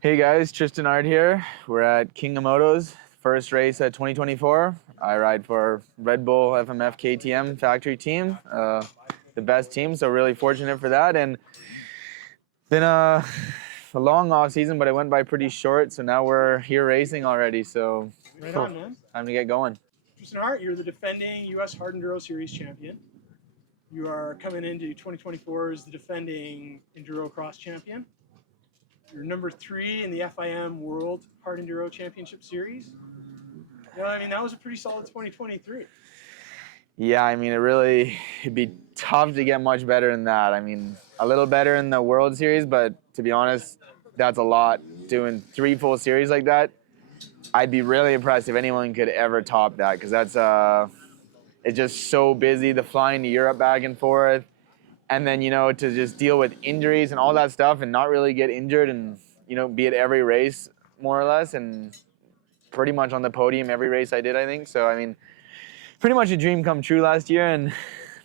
Hey guys, Trystan Hart here. We're at King of Motos, first race at 2024. I ride for Red Bull FMF KTM factory team, the best team, so really fortunate for that. And been a long off season, but it went by pretty short, so now we're here racing already, so Right on, man. time to get going. Trystan Hart, you're the defending US Hard Enduro Series champion. You are coming into 2024 as the defending Endurocross champion. You're number 3 in the FIM World Hard Enduro Championship Series. That was a pretty solid 2023. Yeah, it'd be tough to get much better than that. A little better in the World Series, but to be honest, that's a lot. Doing 3 full series like that, I'd be really impressed if anyone could ever top that, because it's just so busy, the flying to Europe back and forth, and then, to just deal with injuries and all that stuff and not really get injured and, be at every race more or less, and pretty much on the podium every race I did, I think. So, pretty much a dream come true last year, and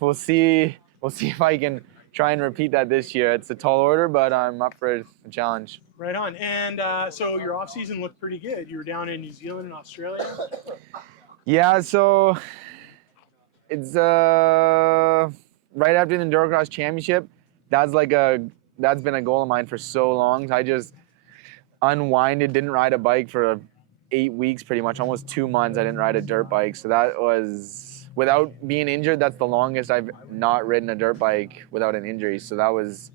we'll see if I can try and repeat that this year. It's a tall order, but I'm up for a challenge. Right on. And so your off-season looked pretty good. You were down in New Zealand and Australia. Yeah, so it's right after the Endurocross Championship. That's been a goal of mine for so long. I just unwinded, didn't ride a bike for 8 weeks, pretty much, almost 2 months. I didn't ride a dirt bike. So that was, without being injured, that's the longest I've not ridden a dirt bike without an injury. So that was,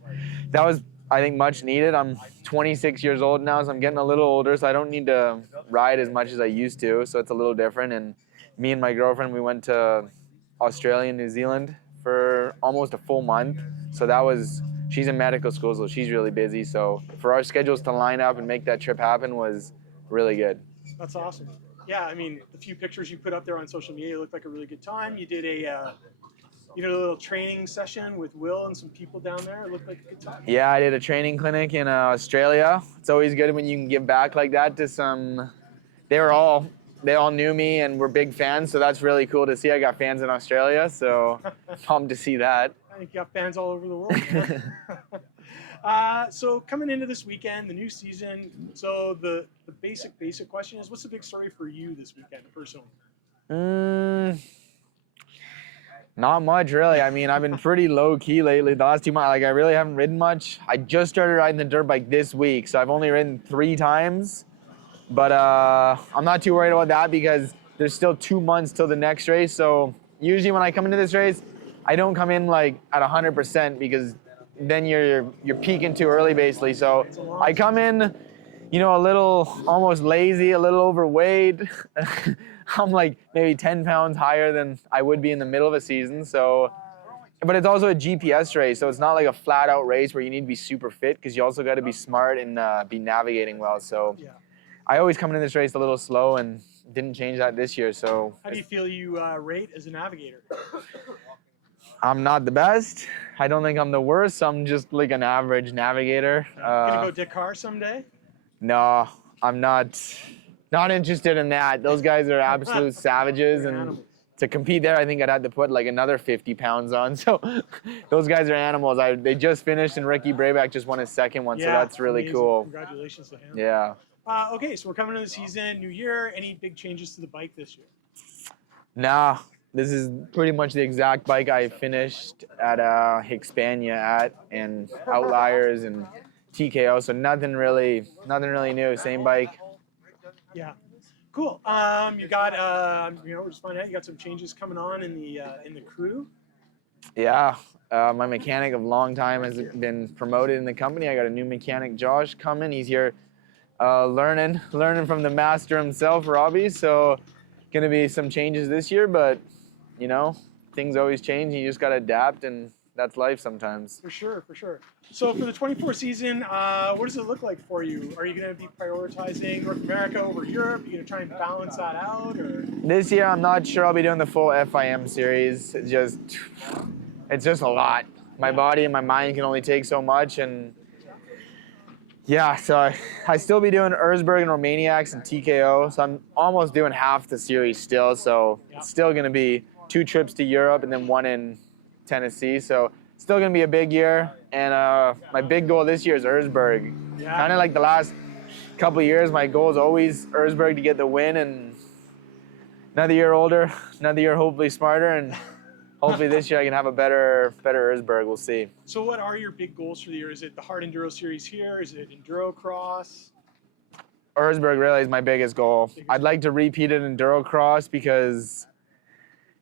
I think, much needed. I'm 26 years old now, so I'm getting a little older, so I don't need to ride as much as I used to. So it's a little different. And me and my girlfriend, we went to Australia and New Zealand for almost a full month. So she's in medical school, so she's really busy. So for our schedules to line up and make that trip happen was really good. That's awesome. Yeah, the few pictures you put up there on social media looked like a really good time. You did a little training session with Will and some people down there. It looked like a good time. Yeah, I did a training clinic in Australia. It's always good when you can give back like that to some. They all knew me and were big fans, so that's really cool to see. I got fans in Australia, so pumped to see that. I think you got fans all over the world. So coming into this weekend, the new season, so the basic question is, what's the big story for you this weekend, personally? Not much, really. I've been pretty low-key lately. The last 2 months, I really haven't ridden much. I just started riding the dirt bike this week, so I've only ridden 3 times. But I'm not too worried about that because there's still 2 months till the next race. So usually when I come into this race, I don't come in at 100% because then you're peaking too early, basically. So I come in, a little almost lazy, a little overweight. I'm maybe 10 pounds higher than I would be in the middle of a season. So, but it's also a GPS race, so it's not like a flat out race where you need to be super fit, because you also got to be smart and be navigating well. So I always come into this race a little slow, and didn't change that this year. So how do you feel you rate as a navigator? I'm not the best. I don't think I'm the worst. I'm just like an average navigator. Gonna go Dakar someday? No, I'm not interested in that. Those guys are absolute savages, and to compete there, I think I'd have to put another 50 pounds on. So those guys are animals. They just finished, and Ricky Brayback just won his second one, so that's really amazing. cool. Congratulations to him. Yeah. Okay, so we're coming into the season, new year. Any big changes to the bike this year? Nah, this is pretty much the exact bike I finished at Hispania and Outliers and TKO. So nothing really new. Same bike. Yeah, cool. You got we're just finding out you got some changes coming on in the crew. Yeah, my mechanic of long time has been promoted in the company. I got a new mechanic, Josh, coming. He's here. Learning from the master himself, Robbie. So gonna be some changes this year, but things always change. You just gotta adapt, and that's life sometimes. For sure. So for the 24 season, what does it look like for you? Are you gonna be prioritizing North America over Europe? Are you gonna try and balance that out, or? This year, I'm not sure I'll be doing the full FIM series. It's just a lot. My body and my mind can only take so much, and yeah, so I still be doing Erzberg and Romaniacs and TKO, so I'm almost doing half the series still, so it's still going to be 2 trips to Europe and then 1 in Tennessee, so it's still going to be a big year, and my big goal this year is Erzberg. Kind of like the last couple of years, my goal is always Erzberg to get the win, and another year older, another year hopefully smarter, and hopefully this year I can have a better Erzberg. We'll see. So what are your big goals for the year? Is it the Hard Enduro Series here? Is it Endurocross? Erzberg really is my biggest goal. I'd like to repeat it in Endurocross because,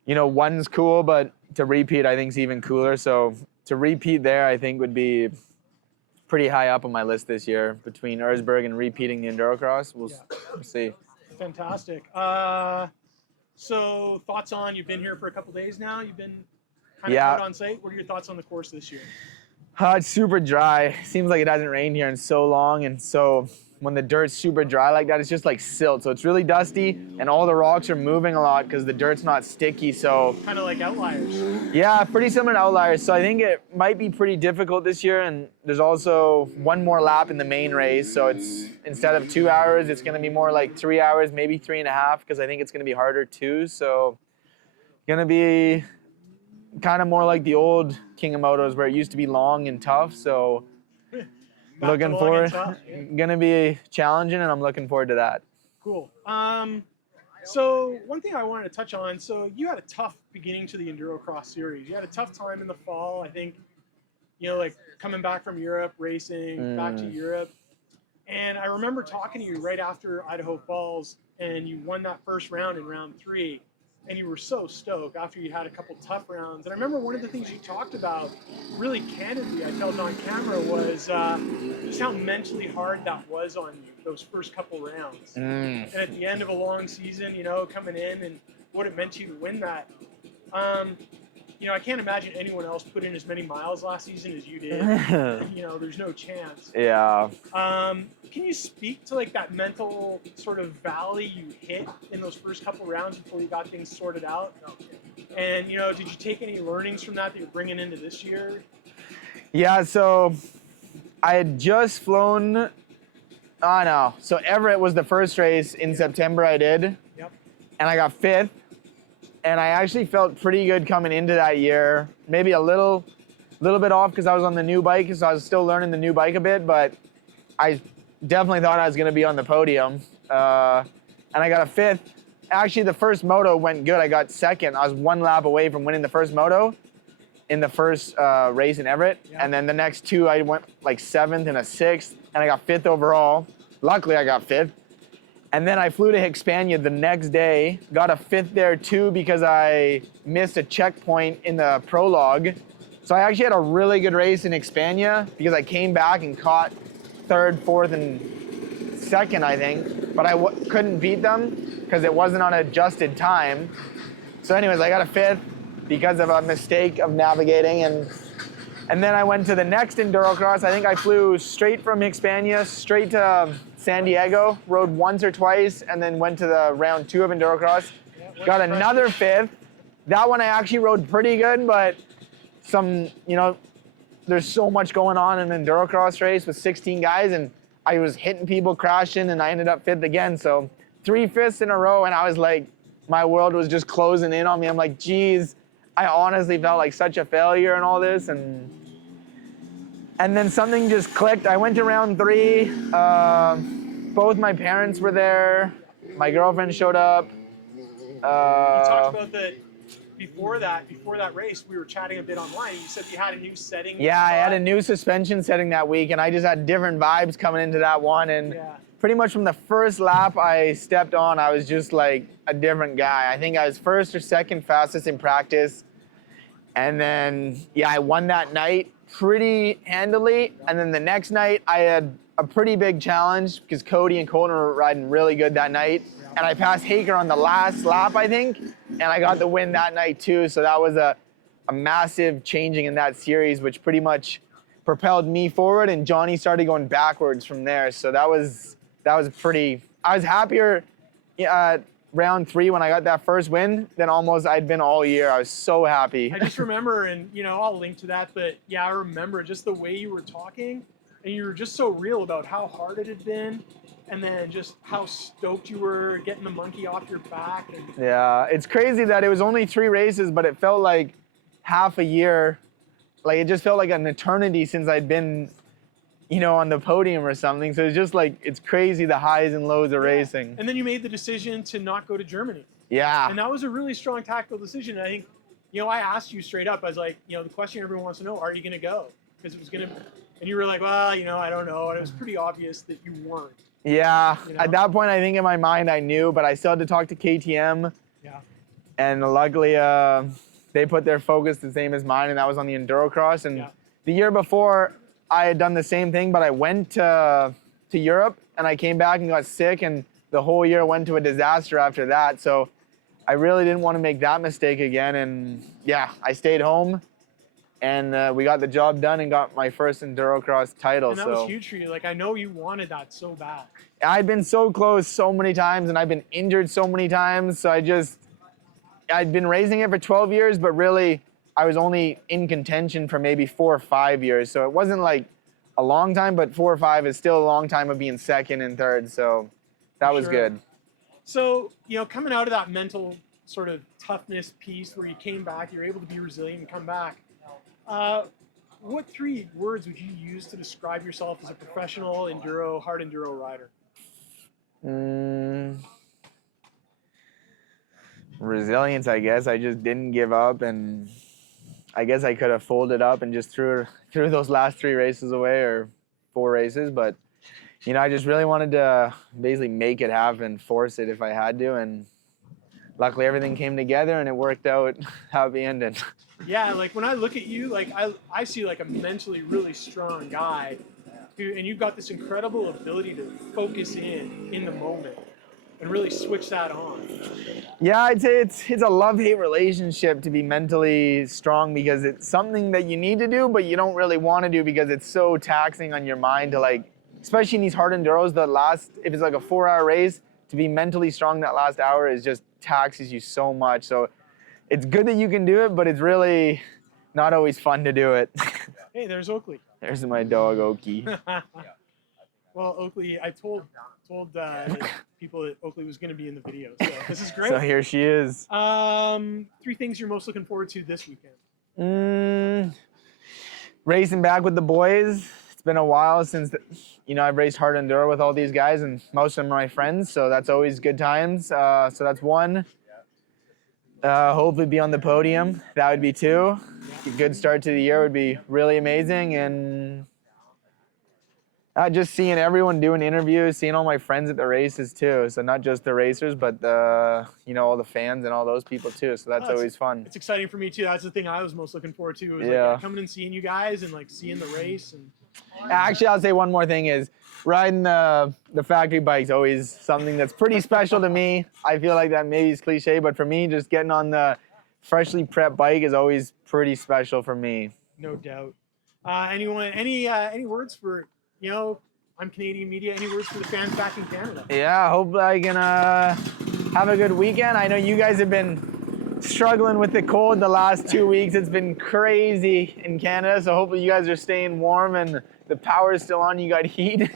you know, one's cool, but to repeat I think is even cooler. So to repeat there I think would be pretty high up on my list this year between Erzberg and repeating the Endurocross. We'll see. Fantastic. So thoughts on, you've been here for a couple days now. You've been kind of out on site. What are your thoughts on the course this year? It's super dry. Seems like it hasn't rained here in so long, and so when the dirt's super dry like that, it's just like silt. So it's really dusty, and all the rocks are moving a lot because the dirt's not sticky. So kind of like outliers. Yeah, pretty similar to outliers. So I think it might be pretty difficult this year, and there's also one more lap in the main race. So it's instead of 2 hours, it's going to be more like 3 hours, maybe 3.5, because I think it's going to be harder too. So going to be kind of more like the old King of Motos where it used to be long and tough. So looking forward, going to be challenging, and I'm looking forward to that. Cool. So one thing I wanted to touch on, so you had a tough beginning to the Endurocross series. You had a tough time in the fall, I think, you know, like coming back from Europe, racing, back to Europe. And I remember talking to you right after Idaho Falls, and you won that first round in round 3. And you were so stoked after you had a couple tough rounds. And I remember one of the things you talked about, really candidly, I felt on camera, was just how mentally hard that was on you, those first couple rounds. And at the end of a long season, you know, coming in and what it meant to you to win that. You know, I can't imagine anyone else put in as many miles last season as you did. You know, there's no chance. Yeah. Can you speak to like that mental sort of valley you hit in those first couple rounds before you got things sorted out? And, you know, did you take any learnings from that you're bringing into this year? Yeah, so I had just flown, so Everett was the first race in September I did. Yep. And I got 5th. And I actually felt pretty good coming into that year. Maybe a little bit off because I was on the new bike, so I was still learning the new bike a bit, but I definitely thought I was going to be on the podium. And I got a 5th. Actually, the first moto went good. I got 2nd. I was 1 lap away from winning the first moto in the first race in Everett. Yeah. And then the next 2, I went like 7th and a 6th, and I got 5th overall. Luckily, I got 5th. And then I flew to Hispania the next day, got a 5th there too because I missed a checkpoint in the prologue. So I actually had a really good race in Hispania because I came back and caught 3rd, 4th, and 2nd, I think. But I couldn't beat them because it wasn't on adjusted time. So anyways, I got a 5th because of a mistake of navigating. And then I went to the next Endurocross. I think I flew straight from Hispania, straight to San Diego, rode once or twice, and then went to the round 2 of Endurocross. Got another 5th. That one I actually rode pretty good, but there's so much going on in an Endurocross race with 16 guys, and I was hitting people, crashing, and I ended up 5th again. So 3 5ths in a row, and I was like, my world was just closing in on me. I'm like, geez, I honestly felt like such a failure and all this, and then something just clicked. I went to round 3. Both my parents were there. My girlfriend showed up. You talked about that before that race. We were chatting a bit online. You said you had a new setting. Yeah, I had a new suspension setting that week, and I just had different vibes coming into that one. And pretty much from the first lap I stepped on, I was just like a different guy. I think I was 1st or 2nd fastest in practice. And then, I won that night pretty handily. And then the next night, I had a pretty big challenge because Cody and Colton were riding really good that night. And I passed Haker on the last lap, I think. And I got the win that night too. So that was a massive changing in that series, which pretty much propelled me forward. And Johnny started going backwards from there. So that was pretty, I was happier round 3 when I got that first win than almost I'd been all year. I was so happy. I just remember, and I'll link to that, but I remember just the way you were talking, and you were just so real about how hard it had been, and then just how stoked you were getting the monkey off your back. And yeah, it's crazy that it was only 3 races, but it felt like half a year. Like it just felt like an eternity since I'd been you know, on the podium or something. So it's just like, it's crazy the highs and lows of racing. And then you made the decision to not go to Germany. Yeah. And that was a really strong tactical decision. I think, you know, I asked you straight up. I was like, you know, the question everyone wants to know, are you going to go? Because it was going to, and you were like, well, you know, I don't know. And it was pretty obvious that you weren't. Yeah. You know? At that point, I think in my mind I knew, but I still had to talk to KTM. Yeah. And luckily, they put their focus the same as mine, and that was on the Endurocross. And the year before, I had done the same thing, but I went to Europe, and I came back and got sick, and the whole year went to a disaster after that. So I really didn't want to make that mistake again. And yeah, I stayed home, and we got the job done and got my first Endurocross title. And that was huge for you. Like, I know you wanted that so bad. I'd been so close so many times, and I've been injured so many times. So I'd been racing it for 12 years, but really I was only in contention for maybe 4 or 5 years. So it wasn't like a long time, but 4 or 5 is still a long time of being second and third. So that was good. So, you know, coming out of that mental sort of toughness piece where you came back, you were able to be resilient and come back. What 3 words would you use to describe yourself as a professional hard enduro rider? Resilience, I guess. I just didn't give up, and I guess I could have folded up and just threw those last 3 races away, or 4 races. But you know, I just really wanted to basically make it happen, force it if I had to, and luckily everything came together and it worked out happy ending. Yeah, like when I look at you, like I see like a mentally really strong guy and you've got this incredible ability to focus in the moment and really switch that on. Yeah, I'd say it's a love-hate relationship to be mentally strong, because it's something that you need to do, but you don't really want to do because it's so taxing on your mind to, like, especially in these hard enduros, if it's like a 4-hour race, to be mentally strong that last hour is just taxes you so much. So it's good that you can do it, but it's really not always fun to do it. Hey, there's Oakley. There's my dog, Oakley. Well, Oakley, I told people that Oakley was going to be in the video, so this is great. So here she is. 3 things you're most looking forward to this weekend. Racing back with the boys. It's been a while since, I've raced hard enduro with all these guys, and most of them are my friends, so that's always good times. So that's 1. Hopefully be on the podium. That would be 2. A good start to the year would be really amazing. And just seeing everyone doing interviews, seeing all my friends at the races too. So not just the racers, but all the fans and all those people too. So that's always fun. It's exciting for me too. That's the thing I was most looking forward to. Was coming and seeing you guys and like seeing the race. And actually, I'll say one more thing is riding the factory bike's always something that's pretty special to me. I feel like that maybe is cliche, but for me, just getting on the freshly prepped bike is always pretty special for me. No doubt. Any words for, I'm Canadian media, any words for the fans back in Canada? Yeah, hope I can have a good weekend. I know you guys have been struggling with the cold the last 2 weeks. It's been crazy in Canada, so hopefully you guys are staying warm and the power is still on. You got heat.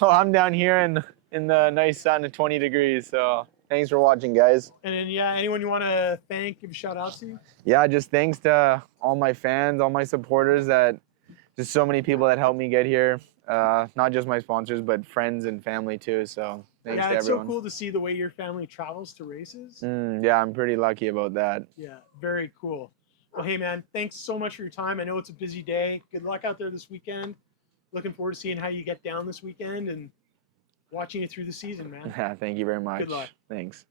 Well, I'm down here in the nice sun at 20 degrees, so thanks for watching, guys. And then, anyone you want to thank, give a shout out to? Yeah, just thanks to all my fans, all my supporters, just so many people that helped me get here. Not just my sponsors, but friends and family too. So thanks to everyone. Yeah, it's so cool to see the way your family travels to races. Yeah, I'm pretty lucky about that. Yeah, very cool. Well, hey man, thanks so much for your time. I know it's a busy day. Good luck out there this weekend. Looking forward to seeing how you get down this weekend and watching you through the season, man. Yeah, thank you very much. Good luck. Thanks.